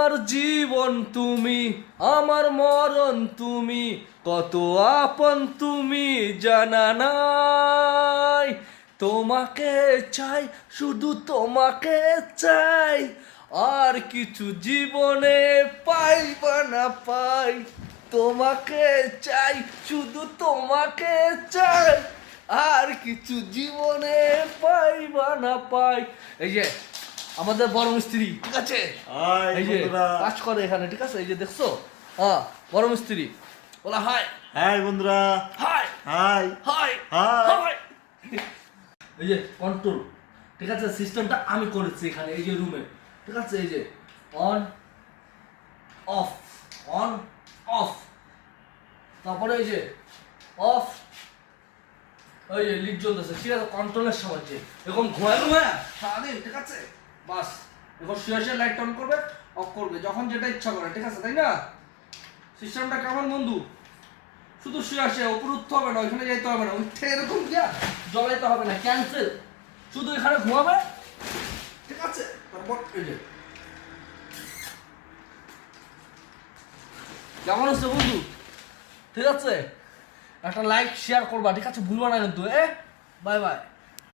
আমার জীবন তুমি, আমার মরণ তুমি, কত আপন তুমি জানা নাই। তোমাকে চাই, শুধু তোমাকে চাই, আর কিছু জীবনে পাই বা না পাই। তোমাকে চাই, শুধু তোমাকে চাই, আর কিছু জীবনে পাই বা না পাই। এই যে আমাদের বড় মিস্ত্রি, ঠিক আছে, এই যে কাজ করে এখানে, ঠিক আছে, এই যে দেখছো, হ্যাঁ বড় মিস্ত্রি, বলা হাই হাই বন্ধুরা, hi hi hi hi. Hi. এই যে কন্ট্রোল, ঠিক আছে, সিস্টেমটা আমি করেছি এখানে, এই যে রুমে, ঠিক আছে, এই যে অন অফ, অন অফ, তারপরে এই যে অফ, ওই যে লিড জ্বলতেছে, ঠিক আছে, কন্ট্রোলের সময় যে এরকম ঘুমায় সারাদিন, ঠিক আছে, বাস এখন শুয়ে লাইট অন করবে, অফ করবে যখন যেটা ইচ্ছা করে, ঠিক আছে, তাই না? সিস্টেমটা কেমন বন্ধু? শুধু শুয়ে উপর উঠতে হবে না, ওইখানে যাইতে হবে না, উঠে এরকম দিয়া জ্বলাইতে হবে না, ক্যান্সেল, শুধু এখানে ঘুমাবে, ঠিক আছে। তারপর এই যে কেমন হচ্ছে বন্ধু? ঠিক আছে, একটা লাইক শেয়ার করবা, ঠিক আছে, ভুলবা না কিন্তু। Bye bye.